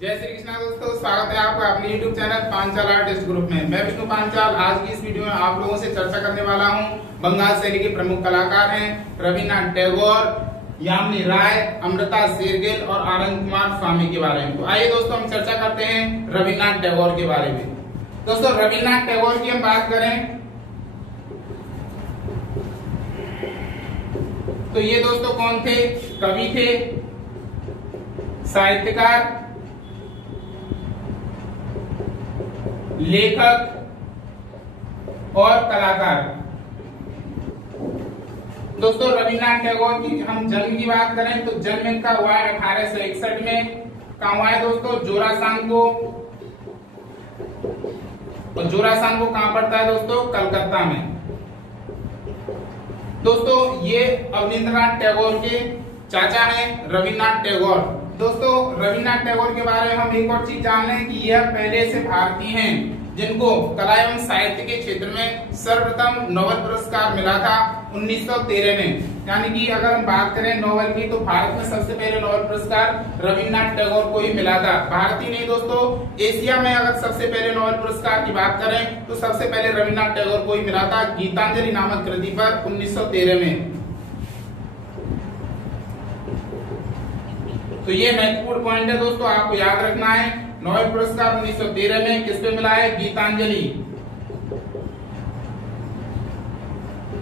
जय श्री कृष्णा दोस्तों, स्वागत है आपका अपने YouTube channel Panchal artist group में। मैं विष्णु पांचाल। आज की इस वीडियो में आप लोगों से चर्चा करने वाला हूं बंगाल शैली के प्रमुख कलाकार हैं रविन्द्रनाथ टैगोर, यामिनी राय, अमृता शेरगिल और आनंद कुमार स्वामी के बारे में। तो आइए दोस्तों हम चर्चा करते हैं रविन्द्रनाथ टैगोर के बारे में। दोस्तों रविन्द्रनाथ टैगोर की हम बात करें तो ये दोस्तों कौन थे? कवि थे, साहित्यकार, लेखक और कलाकार। दोस्तों रविन्द्रनाथ टैगोर की हम जन्म की बात करें तो जन्म इनका हुआ है 1861 में। कहाँ हुआ है दोस्तों? जोरासांको। और जोरासांको कहाँ पड़ता है दोस्तों? कलकत्ता में। दोस्तों ये अवनींद्रनाथ टैगोर के चाचा हैं रविन्द्रनाथ टैगोर। दोस्तों रविन्द्रनाथ टैगोर के बारे में हम एक और चीज जान लें कि यह पहले से भारतीय हैं जिनको कला एवं साहित्य के क्षेत्र में सर्वप्रथम नोबेल पुरस्कार मिला था 1913 में। यानी कि अगर हम बात करें नोबेल की तो भारत में सबसे पहले नोबेल पुरस्कार रविन्द्रनाथ टैगोर को ही मिला था। भारतीय नहीं दोस्तों, एशिया में अगर सबसे पहले नोबेल पुरस्कार की बात करें तो सबसे पहले रविन्द्रनाथ टैगोर को ही मिला था गीतांजलि नामक कृति पर 1913 में। तो ये महत्वपूर्ण पॉइंट है दोस्तों, आपको याद रखना है। नोबेल पुरस्कार 1913 में किस पे मिला है? गीतांजलि।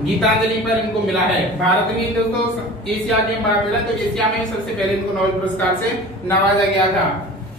गीतांजलि पर इनको मिला है। भारत में दोस्तों एशिया की बात करें तो एशिया में सबसे पहले इनको नोबेल पुरस्कार से नवाजा गया था।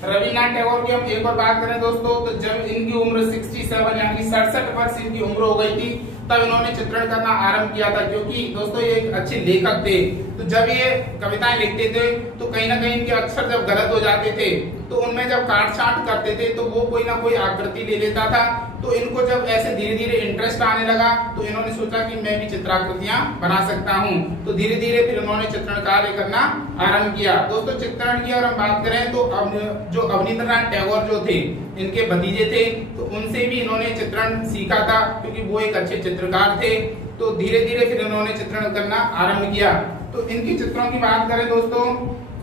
रविन्द्रनाथ टैगोर की हम एक और बात करें दोस्तों तो जब इनकी उम्र 67 यानी 67 वर्ष इनकी उम्र हो गई थी तब इन्होंने चित्रण करना आरंभ किया था। क्योंकि दोस्तों ये एक अच्छे लेखक थे, तो जब ये कविताएं लिखते थे तो कहीं ना कहीं इनके अक्षर जब गलत हो जाते थे तो उनमें जब काट छांट करते थे तो वो कोई ना कोई आकृति ले लेता था। तो इनको जब ऐसे धीरे धीरे इंटरेस्ट आने लगा तो इन्होंने सोचा कि मैं भी चित्राकृतियां बना सकता हूं। तो धीरे धीरे फिर इन्होंने चित्रण कार्य करना आरंभ किया। दोस्तों चित्रण की अगर हम बात करें तो जो अवनींद्रनाथ टैगोर जो थे इनके भतीजे थे तो उनसे भी इन्होंने चित्रण सीखा था क्योंकि वो एक अच्छे चित्रकार थे। तो धीरे धीरे फिर इन्होंने चित्रण करना आरंभ किया। तो इनकी चित्रों की बात करें दोस्तों,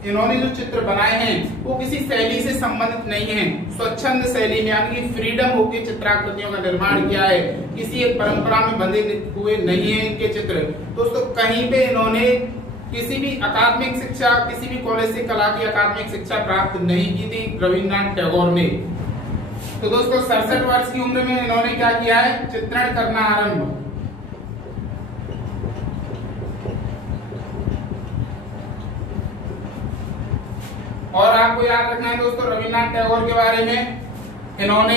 इन्होंने जो चित्र बनाए हैं वो किसी शैली से संबंधित नहीं है, स्वच्छंद शैली में यानी कि फ्रीडम होकर चित्राकृतियों का निर्माण किया है। किसी एक परंपरा में बंधे हुए नहीं है इनके चित्र। दोस्तों कहीं पे इन्होंने किसी भी अकादमिक शिक्षा, किसी भी कॉलेज से कला की अकादमिक शिक्षा प्राप्त नहीं की थी रविन्द्रनाथ टैगोर ने। तो दोस्तों 67 वर्ष की उम्र में इन्होंने क्या किया है? चित्रण करना आरंभ। और आपको याद रखना है दोस्तों रविन्द्रनाथ टैगोर के बारे में, इन्होंने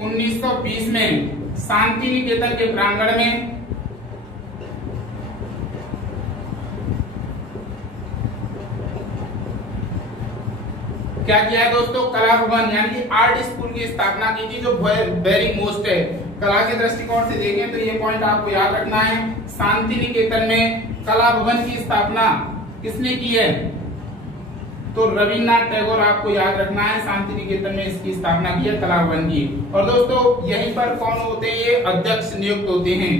1920 में शांति निकेतन के प्रांगण में क्या किया है दोस्तों? कला भवन यानी कि आर्ट स्कूल की स्थापना की थी, जो वेरी मोस्ट है। कला के दृष्टिकोण से देखें तो ये पॉइंट आपको याद रखना है। शांति निकेतन में कला भवन की स्थापना किसने की है? तो रविन्द्रनाथ टैगोर आपको याद रखना है। शांति निकेतन में इसकी स्थापना की है, कला भवन की। और दोस्तों यहीं पर कौन होते हैं? ये अध्यक्ष नियुक्त होते हैं।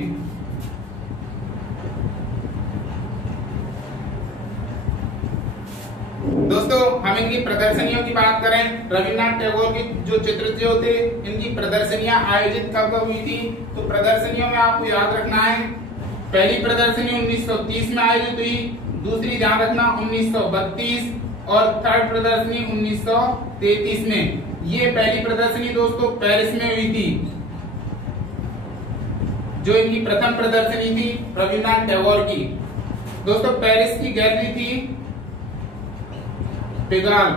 दोस्तों हम इनकी प्रदर्शनियों की बात करें, रविन्द्रनाथ टैगोर की जो चित्र जो थे इनकी प्रदर्शनियां आयोजित कब हुई थी? तो प्रदर्शनियों में आपको याद रखना है, पहली प्रदर्शनी 1930 में आयोजित हुई, दूसरी ध्यान रखना 1932 और थर्ड प्रदर्शनी 1933 में। ये पहली प्रदर्शनी दोस्तों पेरिस में हुई थी। जो इनकी प्रथम प्रदर्शनी थी रविन्द्रनाथ टैगोर की, दोस्तों पेरिस की गैलरी थी पिगाल।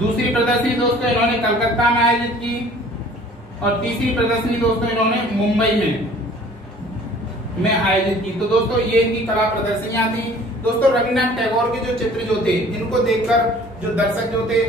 दूसरी प्रदर्शनी दोस्तों इन्होंने कलकत्ता में आयोजित की और तीसरी प्रदर्शनी दोस्तों इन्होंने मुंबई में आयोजित की। तो दोस्तों ये इनकी कला प्रदर्शनियां थी। दोस्तों रविन्द्रनाथ टैगोर के जो चित्र जो थे इनको देखकर जो दर्शक जो थे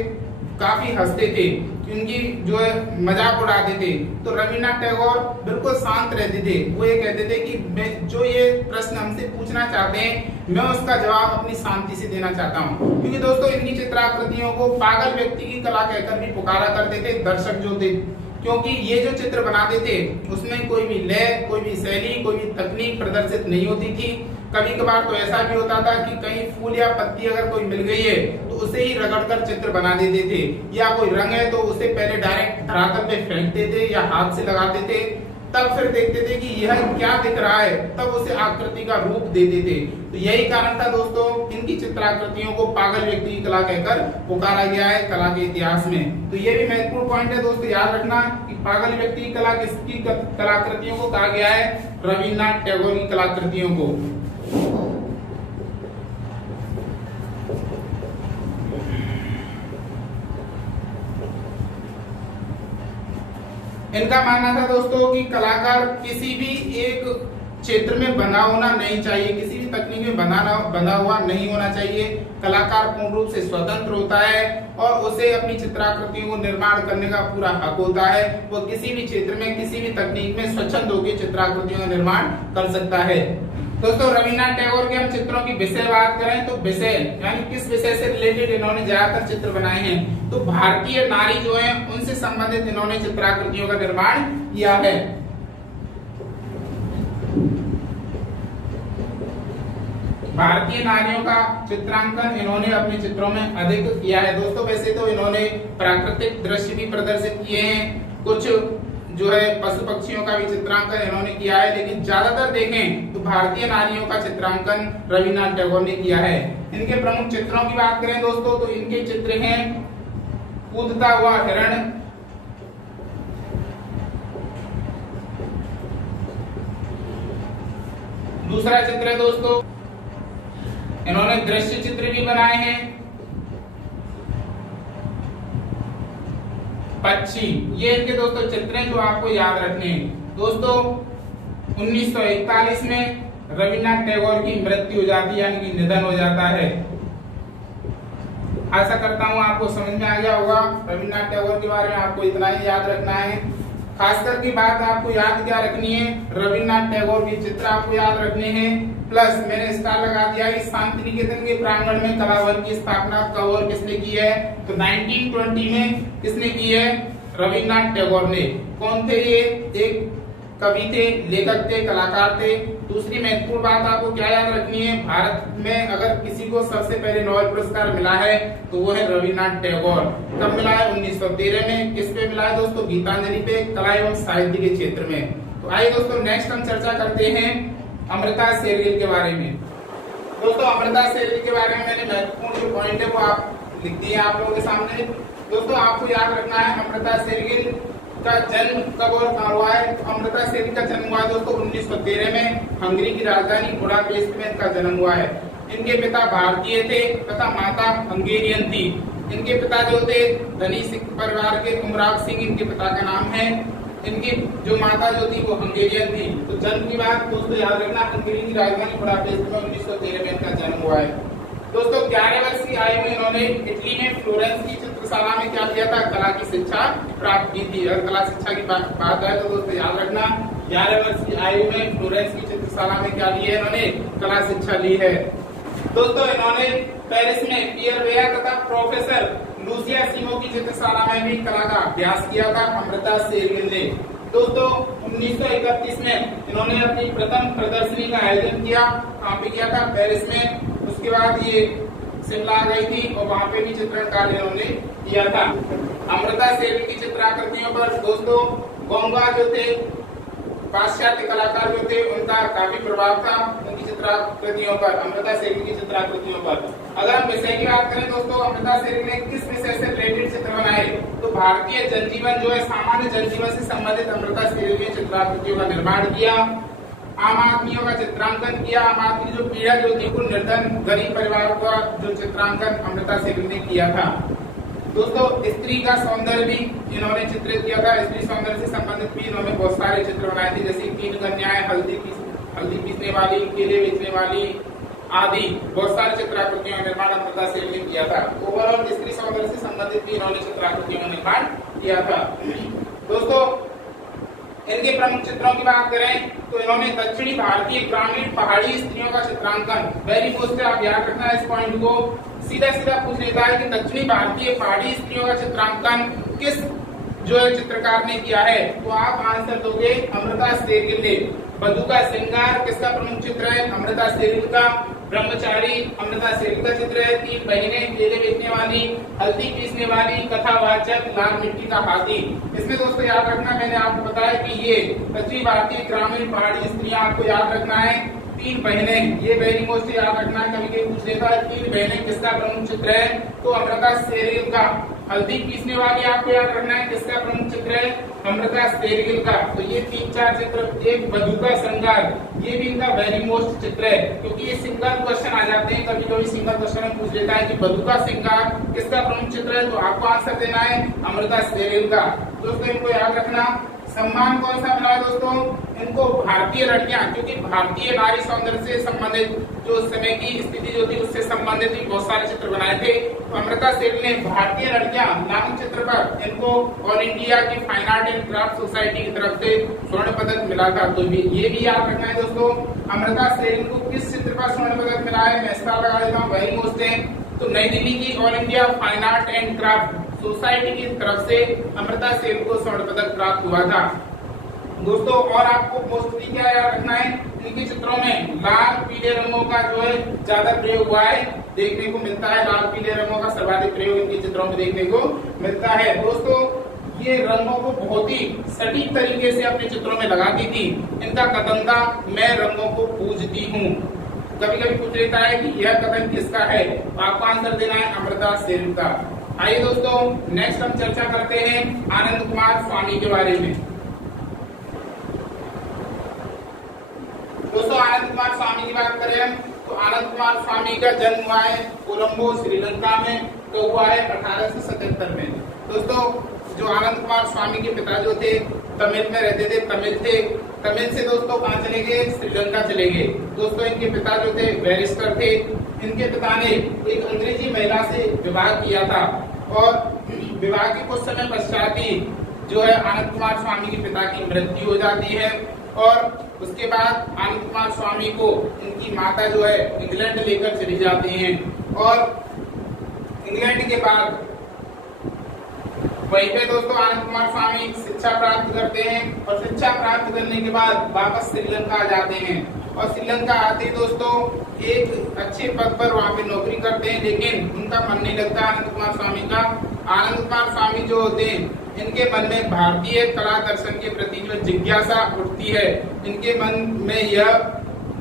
काफी हंसते थे, इनकी जो है मजाक उड़ाते थे। तो रविन्द्रनाथ टैगोर बिल्कुल शांत रहते थे। वो ये कहते थे कि मैं जो ये प्रश्न हमसे पूछना चाहते हैं मैं उसका जवाब अपनी शांति से देना चाहता हूँ। क्योंकि दोस्तों इनकी चित्राकृतियों को पागल व्यक्ति की कला कहकर भी पुकारा करते थे दर्शक जो थे। क्योंकि ये जो चित्र बनाते थे उसमें कोई भी लय, कोई भी शैली, कोई भी तकनीक प्रदर्शित नहीं होती थी। कभी कभार तो ऐसा भी होता था कि कहीं फूल या पत्ती अगर कोई मिल गई है तो उसे ही रगड़कर चित्र बना देते थे, या कोई रंग है तो उसे पहले डायरेक्ट धरातल पे फेंकते थे या हाथ से लगाते थे, तब फिर देखते थे कि यह क्या दिख रहा है, तब उसे आकृति का रूप देते थे। तो यही कारण था दोस्तों, इनकी चित्राकृतियों को पागल व्यक्ति की कला कहकर पुकारा गया है कला के इतिहास में। तो ये भी महत्वपूर्ण पॉइंट है दोस्तों, याद रखना कि पागल व्यक्ति की कला किसकी कलाकृतियों को कहा गया है, रविन्द्रनाथ टैगोर की कलाकृतियों को। इनका मानना था दोस्तों कि कलाकार किसी भी एक क्षेत्र में बंधा होना नहीं चाहिए, किसी भी तकनीक में बंधा हुआ नहीं होना चाहिए। कलाकार पूर्ण रूप से स्वतंत्र होता है और उसे अपनी चित्राकृतियों को निर्माण करने का पूरा हक होता है। वो किसी भी क्षेत्र में किसी भी तकनीक में स्वच्छंद होकर चित्राकृतियों का निर्माण कर सकता है। दोस्तों रविन्द्रनाथ टैगोर के हम चित्रों की विषय बात करें तो विषय यानी किस विषय से रिलेटेड इन्होंने ज्यादातर चित्र बनाए हैं, तो भारतीय नारी जो है उनसे संबंधित इन्होंने चित्राकृतियों का निर्माण किया है। भारतीय नारियों का चित्रांकन इन्होंने अपने चित्रों में अधिक किया है दोस्तों। वैसे तो इन्होंने प्राकृतिक दृश्य भी प्रदर्शित किए हैं, कुछ जो है पशु पक्षियों का भी चित्रांकन इन्होंने किया है, लेकिन ज्यादातर देखें तो भारतीय नारियों का चित्रांकन रविन्द्रनाथ टैगोर ने किया है। इनके प्रमुख चित्रों की बात करें दोस्तों तो इनके चित्र हैं कूदता हुआ हिरण, दूसरा चित्र है दोस्तों इन्होंने दृश्य चित्र भी बनाए हैं, पक्षी। ये इनके दोस्तों चित्र हैं जो आपको याद रखने हैं। दोस्तों 1941 में रविन्द्रनाथ टैगोर की मृत्यु हो जाती है, यानी कि निधन हो जाता है। आशा करता हूं आपको समझ में आ गया होगा। रविन्द्रनाथ टैगोर के बारे में आपको इतना ही याद रखना है। खासकर की बात आपको याद क्या रखनी है, रविन्द्रनाथ टैगोर के चित्र आपको याद रखने हैं, प्लस मैंने स्टार लगा दिया कि शांति निकेतन के प्रांगण में कला भवन की स्थापना कब और किसने की है, तो 1920 में किसने की है, रविन्द्रनाथ टैगोर ने। कौन थे ये, एक कवि थे, लेखक थे, कलाकार थे। दूसरी महत्वपूर्ण बात आपको क्या याद रखनी है, भारत में अगर किसी को सबसे पहले नोबेल पुरस्कार मिला है तो वो है रविन्द्रनाथ टैगोर। कब मिला है, 1913 में। किस पे मिला है दोस्तों, गीतांजलि पे, कला एवं साहित्य के क्षेत्र में। तो आइए दोस्तों नेक्स्ट हम चर्चा करते हैं अमृता शेरगिल के बारे में। दोस्तों अमृता शेरगिल के बारे में मैंने महत्वपूर्ण जो पॉइंट है वो आप लिख दिए आप लोगों के सामने। दोस्तों आपको याद रखना है अमृता शेरगिल का जन्म कब और कहाँ हुआ है। अमृता शेरगिल का जन्म हुआ है दोस्तों 1913 में हंगरी की राजधानी बुडापेस्ट में इनका जन्म हुआ है। इनके पिता भारतीय थे तथा माता हंगेरियन थी। इनके पिता जो थे धनी सिख परिवार के उमराव सिंह इनके पिता का नाम है। इनकी जो माता जो थी वो हंगेरियन थी। तो जन्म की बात दोस्तों याद रखना, हंगरी की राजधानी बुडापेस्ट में 1913 में इनका जन्म हुआ है। दोस्तों 11 वर्ष की आयु में इन्होंने इटली में फ्लोरेंस की चित्रशाला में क्या किया था, कला की शिक्षा प्राप्त की थी। अगर कला शिक्षा की बात है तो दोस्तों याद रखना 11 वर्ष की आयु में फ्लोरेंस की चित्रशाला में क्या लिया है, इन्होंने कला शिक्षा ली है। दोस्तों इन्होंने पेरिस में पियर वेया तथा प्रोफेसर लूसिया सिमो की चित्रशाला में भी कला का अभ्यास किया था अमृता शेरगिल ने। दोस्तों 1931 में इन्होंने अपनी प्रथम प्रदर्शनी का आयोजन किया। कहाँ पे किया था, पेरिस में। उसके बाद ये शिमला आ गई थी और वहां पे भी चित्रण कार्य इन्होंने किया था। अमृता शेरगिल की चित्राकृतियों पर दोस्तों गोंगा जो थे पाश्चात्य कलाकार जो थे उनका काफी प्रभाव था उनकी चित्राकृतियों पर, अमृता शेरगिल की चित्राकृतियों पर। अगर हम विषय की बात करें दोस्तों अमृता शेरगिल ने किस विषय से रिलेटेड चित्र बनाए, तो भारतीय जनजीवन जो है सामान्य जनजीवन से संबंधित अमृता शेरगिल ने चित्राकृतियों का निर्माण किया। आम आदमियों का चित्रांकन किया। आम आदमी की जो पीड़ा जो थी कुल निर्धन गरीब परिवार का जो चित्रांकन अमृता शेरगिल ने किया था। दोस्तों स्त्री का सौंदर्य भी इन्होंने चित्रित किया था। स्त्री सौंदर्य से संबंधित भी इन्होंने बहुत सारे चित्र बनाए थे, जैसे 3 कन्याएं, हल्दी पीसने वाली, केले बेचने वाली आदि बहुत सारे चित्राकृतियों का निर्माण अमृता शेरगिल ने किया था। ओवरऑल स्त्री सौंदर्य से संबंधित भी इन्होंने चित्राकृतियों का निर्माण किया था। दोस्तों इनके प्रमुख चित्रों की बात करें तो इन्होंने दक्षिणी भारतीय ग्रामीण पहाड़ी स्त्रियों का चित्रांकन, वेरी पोस्ट आप याद रखना है इस पॉइंट को, सीधा सीधा पूछ लेता है कि दक्षिणी भारतीय पहाड़ी स्त्रियों का चित्रांकन किस जो है चित्रकार ने किया है, तो आप आंसर दोगे अमृता शेरगिल ने। बधू का श्रृंगार किसका प्रमुख चित्र है? अमृता शेरगिल का। ब्रह्मचारी अमृता शेरगिल का चित्र है। तीन बहनें, केले बेचने वाली, हल्दी पीसने वाली, कथावाचक, लाल मिट्टी का हाथी। इसमें दोस्तों याद रखना, मैंने आपको बताया कि ये दक्षिण भारतीय ग्रामीण पहाड़ी स्त्रियां आपको याद रखना है। तीन बहनें, ये वेरी मोस्ट याद रखना है, कभी कभी पूछ लेता है तीन बहनें किसका प्रमुख चित्र है? तो अमृता शेरगिल का। हल्दी पीसने वाली आपको याद रखना है, किसका प्रमुख चित्र है? अमृता शेरगिल का। तो ये तीन चार चित्र। एक बधू का श्रृंगार, ये भी इनका वेरी मोस्ट चित्र है, क्योंकि ये सिंगल क्वेश्चन आ जाते हैं, कभी कभी सिंगल क्वेश्चन में पूछ लेता है कि बधू का श्रृंगार किसका प्रमुख चित्र है, तो आपको आंसर देना है अमृता शेरगिल का। दोस्तों इनको याद रखना। सम्मान कौन सा मिला है दोस्तों? इनको भारतीय लड़कियां, क्योंकि भारतीय नारी सौंदर्य से संबंधित जो उस समय की स्थिति जो थी उससे संबंधित भी बहुत सारे चित्र बनाए थे। तो अमृता शेरगिल ने भारतीय लड़कियां नामक चित्र पर इनको ऑल इंडिया की fine art and craft society की तरफ से स्वर्ण पदक मिला था। तो ये भी याद रखना है दोस्तों। अमृता शेरगिल को किस चित्र पर स्वर्ण पदक मिला है? मैं स्टार लगा देता हूँ, वेरी मोस्ट है। तो नई दिल्ली की all India fine art and craft society की तरफ से अमृता शेरगिल को स्वर्ण पदक प्राप्त हुआ था। दोस्तों और आपको मोस्टली क्या याद रखना है? इनके चित्रों में लाल पीले रंगों का जो है ज्यादा प्रयोग हुआ है, देखने को मिलता है। लाल पीले रंगों का सर्वाधिक प्रयोग इनके चित्रों में देखने को मिलता है। दोस्तों ये रंगों को बहुत ही सटीक तरीके से अपने चित्रों में लगाती थी। इनका कथन था, मैं रंगों को पूजती हूँ। कभी कभी पूछ लेता है कि यह कथन किसका है, तो आपको आंसर देना है अमृता शेरगिल का। आइए दोस्तों नेक्स्ट हम चर्चा करते हैं आनंद कुमार स्वामी के बारे में। दोस्तों आनंद कुमार स्वामी की बात करें तो आनंद कुमार स्वामी का जन्म हुआ है कोलंबो श्रीलंका में, तो हुआ है 1877 में। दोस्तों जो आनंद कुमार स्वामी के पिता जो थे तमिल में रहते थे, तमिल थे। तमिल से दोस्तों कहाँ चले गए? श्रीलंका चले गए। दोस्तों इनके पिता जो थे बैरिस्टर थे। इनके पिता ने एक अंग्रेजी महिला से विवाह किया था और विवाह के कुछ समय पश्चात ही जो है आनंद कुमार स्वामी के पिता की मृत्यु हो जाती है। और उसके बाद आनंद कुमार स्वामी को इनकी माता जो है इंग्लैंड लेकर चली जाती हैं और इंग्लैंड के बाद वहीं पे दोस्तों आनंद कुमार स्वामी शिक्षा प्राप्त करते हैं और शिक्षा प्राप्त करने के बाद वापस श्रीलंका आ जाते हैं। और श्रीलंका आते दोस्तों एक अच्छे पद पर वहाँ पे नौकरी करते हैं, लेकिन उनका मन नहीं लगता आनंद कुमार स्वामी का। आनंद कुमार स्वामी जो होते हैं इनके मन में भारतीय कला दर्शन के प्रति जो जिज्ञासा उठती है, इनके मन में यह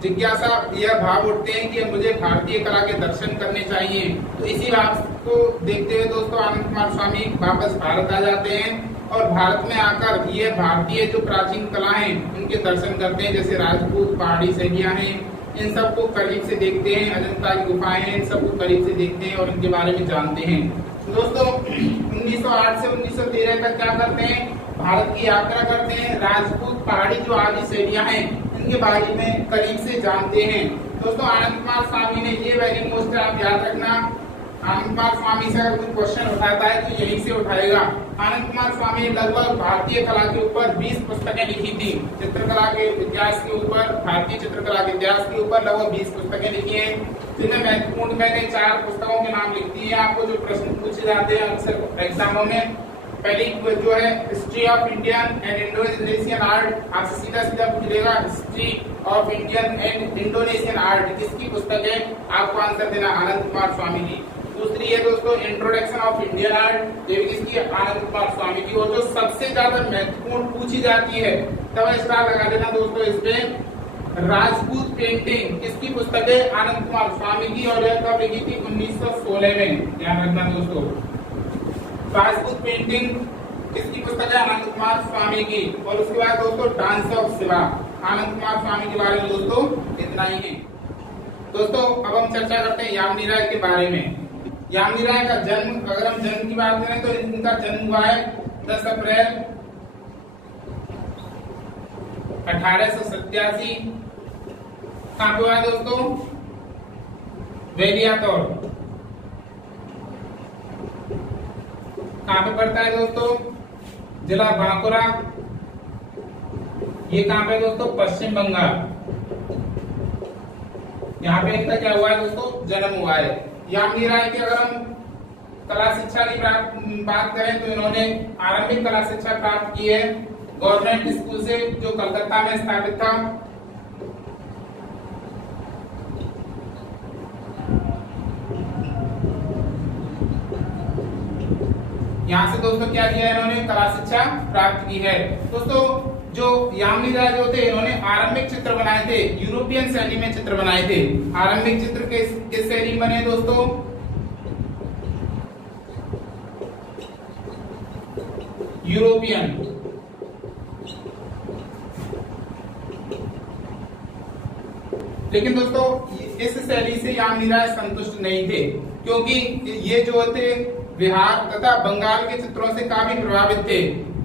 जिज्ञासा, यह भाव उठते हैं कि मुझे भारतीय कला के दर्शन करने चाहिए। तो इसी बात को देखते हुए दोस्तों आनंद कुमार स्वामी वापस भारत आ जाते हैं और भारत में आकर ये भारतीय जो प्राचीन कला है उनके दर्शन करते हैं, जैसे राजपूत पहाड़ी शैलियां हैं, इन सबको करीब से देखते हैं। अजंता की गुफाएं हैं, इन सबको करीब से देखते हैं और इनके बारे में जानते हैं। दोस्तों 1908 से 1913 तक क्या करते हैं? भारत की यात्रा करते हैं। राजपूत पहाड़ी जो आदि शैलियां हैं इनके बारे में करीब से जानते हैं। दोस्तों आनंद कुमार स्वामी ने ये वेरी मोस्ट आप याद रखना, आनंद कुमार स्वामी से अगर कोई क्वेश्चन उठाता है तो यहीं से उठाएगा। आनंद कुमार स्वामी ने लगभग भारतीय कला के ऊपर 20 पुस्तकें लिखी थी। चित्रकला के इतिहास के ऊपर, भारतीय चित्रकला के इतिहास के ऊपर लगभग 20 पुस्तकें लिखी हैं, जिनमें महत्वपूर्ण मैंने 4 पुस्तकों के नाम लिख दिए हैं। आपको जो प्रश्न पूछे जाते हैं अक्सर एग्जामों में, पहली जो है history of Indian and Indonesian art, आपसे सीधा सीधा पूछ लेगा history of Indian and Indonesian art किसकी पुस्तक है? आपको आंसर देना आनंद कुमार स्वामी की। दूसरी है दोस्तों इंट्रोडक्शन ऑफ इंडियन आर्ट, ये किसकी? आनंद कुमार स्वामी की। और जो सबसे ज्यादा महत्वपूर्ण पूछी जाती है तब स्टार लगा देना दोस्तों इसमें, राजपूत पेंटिंग किसकी पुस्तक है? आनंद कुमार स्वामी की। और यह कब लिखी थी? 1916 में, ध्यान रखना दोस्तों। राजपूत पेंटिंग किसकी पुस्तक है? आनंद कुमार स्वामी की। और उसके बाद दोस्तों डांस ऑफ शिवा, आनंद कुमार स्वामी के बारे में दोस्तों इतना ही है। दोस्तों अब हम चर्चा करते हैं यामिनी राय के बारे में। यामिनी राय का जन्म, अगर हम जन्म की बात करें तो इनका जन्म हुआ है 10 अप्रैल 1887। कहाँ पे हुआ है दोस्तों? वेलियातौड़। कहाँ पे पड़ता है दोस्तों? जिला बांकुरा। ये कहाँ पे दोस्तों? पश्चिम बंगाल। यहाँ पे इनका क्या हुआ है दोस्तों? जन्म हुआ है। यामिनी राय की अगर हम कला शिक्षा की बात करें तो इन्होंने आरंभिक कला शिक्षा प्राप्त की है गवर्नमेंट स्कूल से, जो कलकत्ता में स्थापित था। यहाँ से दोस्तों क्या किया है, इन्होंने कला शिक्षा प्राप्त की है। दोस्तों जो यामिनी राय जो थे, इन्होंने आरंभिक चित्र बनाए थे, यूरोपियन शैली में चित्र बनाए थे। आरंभिक चित्र किस शैली में बने दोस्तों? यूरोपियन। लेकिन दोस्तों इस शैली से यामिनी राय संतुष्ट नहीं थे, क्योंकि ये जो थे बिहार तथा बंगाल के चित्रों से काफी प्रभावित थे।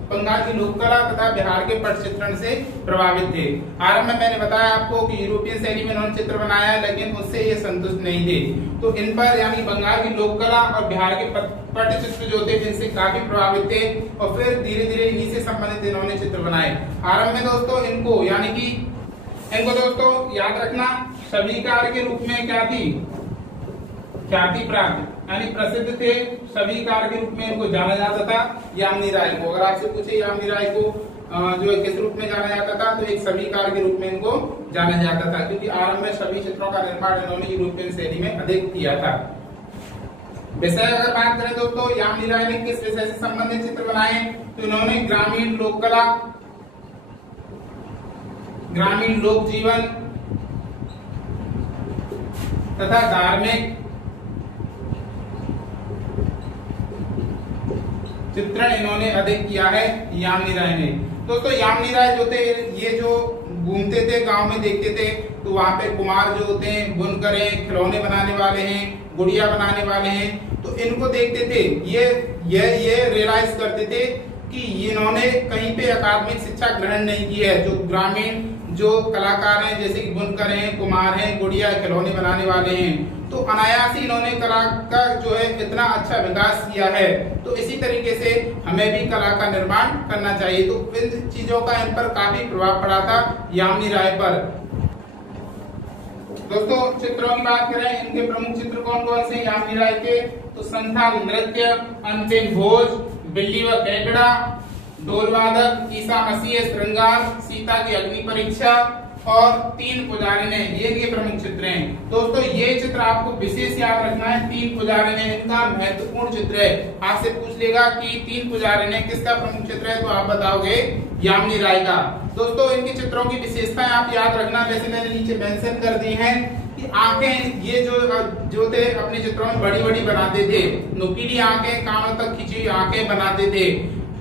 बंगाल की लोक कला तथा बिहार के पट चित्रण से प्रभावित थे। आरंभ में मैंने बताया आपको कि यूरोपियन शैली में इन्होंने चित्र बनाया, लेकिन उससे ये संतुष्ट नहीं थे। तो इन पर यानी बंगाल की लोक कला और बिहार के पट चित्र जो थे जिनसे काफी प्रभावित थे, और फिर धीरे धीरे इन्हीं से संबंधित इन्होंने चित्र बनाए। आरंभ में दोस्तों इनको यानी कि इनको दोस्तों याद रखना छविकार के रूप में क्या थी, ख्याति प्राप्त यानी प्रसिद्ध थे। छविकार के रूप में इनको जाना जाता था यामिनी राय को। अगर आपसे पूछे यामिनी राय को जो किस रूप में जाना जाता था, तो एक छविकार के रूप में इनको जाना जाता था, क्योंकि आरंभ में छवि चित्रों का निर्माण इन्होंने यूरोपियन शैली में अधिक किया था। विषय अगर बात करें दोस्तों, यामिनी राय ने किस विषय से संबंधित चित्र बनाए, तो इन्होंने ग्रामीण लोक कला, ग्रामीण लोक जीवन तथा धार्मिक चित्रण इन्होंने अधिक किया है यामिनी राय ने। दोस्तों यामिनी राय जो थे, ये जो घूमते थे गांव में, देखते थे तो वहां पे कुमार जो होते हैं, बुनकर हैं, खिलौने बनाने वाले हैं, गुड़िया बनाने वाले हैं, तो इनको देखते थे। ये रियलाइज करते थे कि इन्होंने कहीं पे अकादमिक शिक्षा ग्रहण नहीं की है। जो ग्रामीण जो कलाकार हैं, जैसे कि बुनकर हैं, कुमार हैं, गुड़िया, खिलौने बनाने वाले हैं, तो अनायास ही इन्होंने कला का जो है इतना अच्छा विकास किया है। तो इसी तरीके से हमें भी कला का निर्माण करना चाहिए। तो इन चीजों का इन पर काफी प्रभाव पड़ा था यामिनी राय पर। दोस्तों चित्रों की बात करें, इनके प्रमुख चित्र कौन कौन से यामिनी राय के, तो संथाल नृत्य, अंतिम भोज, बिल्ली व केकड़ा, ढोल वादक, ईसा मसीह श्रृंगार, सीता की अग्नि परीक्षा और 3 पुजारिने, ये प्रमुख चित्र हैं। दोस्तों ये चित्र आपको विशेष याद रखना है। 3 पुजारिने इनका महत्वपूर्ण चित्र है। आपसे पूछ लेगा कि 3 पुजारिने किसका प्रमुख चित्र है, तो आप बताओगे यामिनी राय का। दोस्तों इनके चित्रों की विशेषताएं आप याद रखना, जैसे मैंने नीचे मेंशन कर दी हैं कि आंखें ये जो थे अपने चित्रों में बड़ी बड़ी बनाते थे, नुकीली आंखें, कानों तक खिंची हुई आंखें बनाते थे,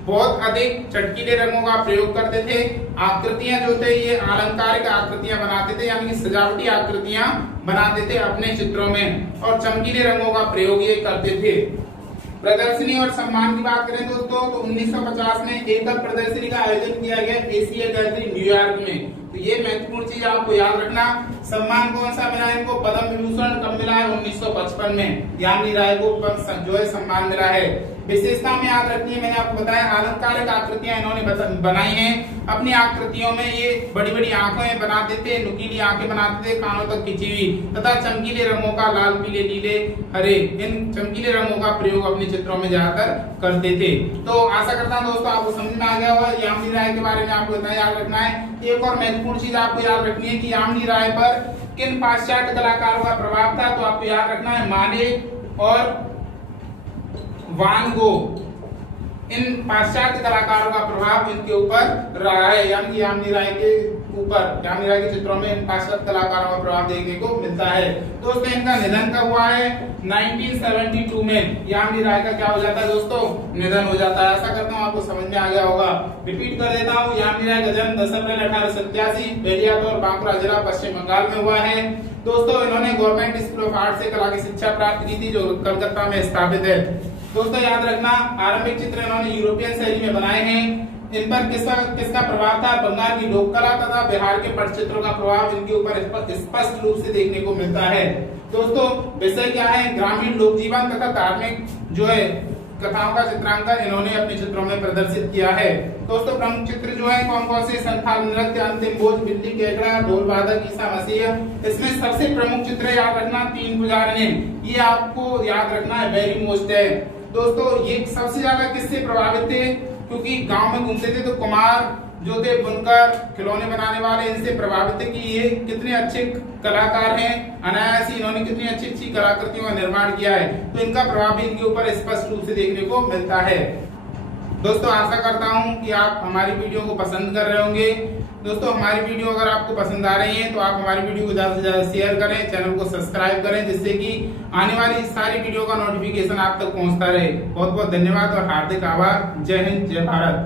बहुत अधिक चटकीले रंगों का प्रयोग करते थे। आकृतियां जो थे ये अलंकारिक आकृतियां बनाते थे, यानी कि सजावटी आकृतियां बनाते थे अपने चित्रों में, और चमकीले रंगों का प्रयोग ये करते थे। प्रदर्शनी और सम्मान की बात करें दोस्तों, तो 1950 में एकल प्रदर्शनी का आयोजन किया गया एशिया गैलरी न्यूयॉर्क में। तो ये महत्वपूर्ण चीज आपको याद रखना। सम्मान कौन सा मिला इनको, पद्म विभूषण कब मिला है, 1955 में यामिनी राय को जो है सम्मान मिला है। विशेषता में याद रखनी है, मैंने आपको बताया अलंकारिक आकृतियां इन्होंने बनाई हैं। अपनी आकृतियों में ये बड़ी बड़ी आंखें बनाते थे, नुकीली आंखें बनाते थे, कानों तक खिंची हुई, तथा चमकीले रंगों का, लाल, पीले, नीले, हरे, इन चमकीले रंगों का प्रयोग अपने चित्रों में ज्यादातर करते थे। तो आशा करता हूं दोस्तों आपको समझ में आ गया होगा। यामिनी राय के बारे में आपको इतना याद रखना है। एक और महत्वपूर्ण चीज आपको याद रखनी है कि यामिनी राय पर किन पाश्चात्य कलाकारों का प्रभाव था, तो आपको याद रखना है माने और वान गो, इन पाश्चात्य कलाकारों का प्रभाव इनके ऊपर रहा है, यानी कि यामिनी राय के ऊपर, यामिनी राय के चित्रों में इन पाश्चात्य कलाकारों का प्रभाव देखने को मिलता है। दोस्तों इनका निधन कब हुआ है, 1972 में यामिनी राय का क्या हो जाता है दोस्तों, निधन हो जाता है। ऐसा करता हूँ आपको समझ में आ गया होगा। रिपीट कर देता हूँ, यामिनी राय का जन्म 10 अप्रैल 1887 बेलियातोर बांकुड़ा जिला पश्चिम बंगाल में हुआ है। दोस्तों इन्होंने गवर्नमेंट स्कूल ऑफ आर्ट से कला की शिक्षा प्राप्त की थी, जो कलकत्ता में स्थापित है। दोस्तों याद रखना आरंभिक चित्र इन्होंने यूरोपियन शैली में बनाए हैं। इन पर किसका प्रभाव था, बंगाल की लोक कला तथा बिहार के पट चित्रों का प्रभाव इनके ऊपर स्पष्ट रूप से देखने को मिलता है। दोस्तों विषय क्या है, ग्रामीण लोक जीवन तथा धार्मिक जो है कथाओं का चित्रांकन इन्होंने अपने चित्रों में प्रदर्शित किया है। दोस्तों प्रमुख चित्र जो है कौन कौन से, संथाल नृत्य, अंतिम भोज, बिल्ली केकड़ा, ढोल वादक, ईसा मसीह। इसमें सबसे प्रमुख चित्र याद रखना 3 पुजारिने, ये आपको याद रखना है, वेरी मोस्ट है। दोस्तों ये सबसे ज्यादा किससे प्रभावित थे, क्योंकि गांव में घूमते थे तो कुमार जो थे बुनकर, खिलौने बनाने वाले, इनसे प्रभावित है कि ये कितने अच्छे कलाकार हैं, अनायास ही इन्होंने कितनी अच्छी अच्छी कलाकृतियों का निर्माण किया है, तो इनका प्रभाव भी इनके ऊपर स्पष्ट रूप से देखने को मिलता है। दोस्तों आशा करता हूं कि आप हमारी वीडियो को पसंद कर रहे होंगे। दोस्तों हमारी वीडियो अगर आपको पसंद आ रही है तो आप हमारी वीडियो को ज्यादा से ज्यादा शेयर करें, चैनल को सब्सक्राइब करें, जिससे कि आने वाली सारी वीडियो का नोटिफिकेशन आप तक पहुंचता रहे। बहुत बहुत धन्यवाद और हार्दिक आभार। जय हिंद, जय भारत।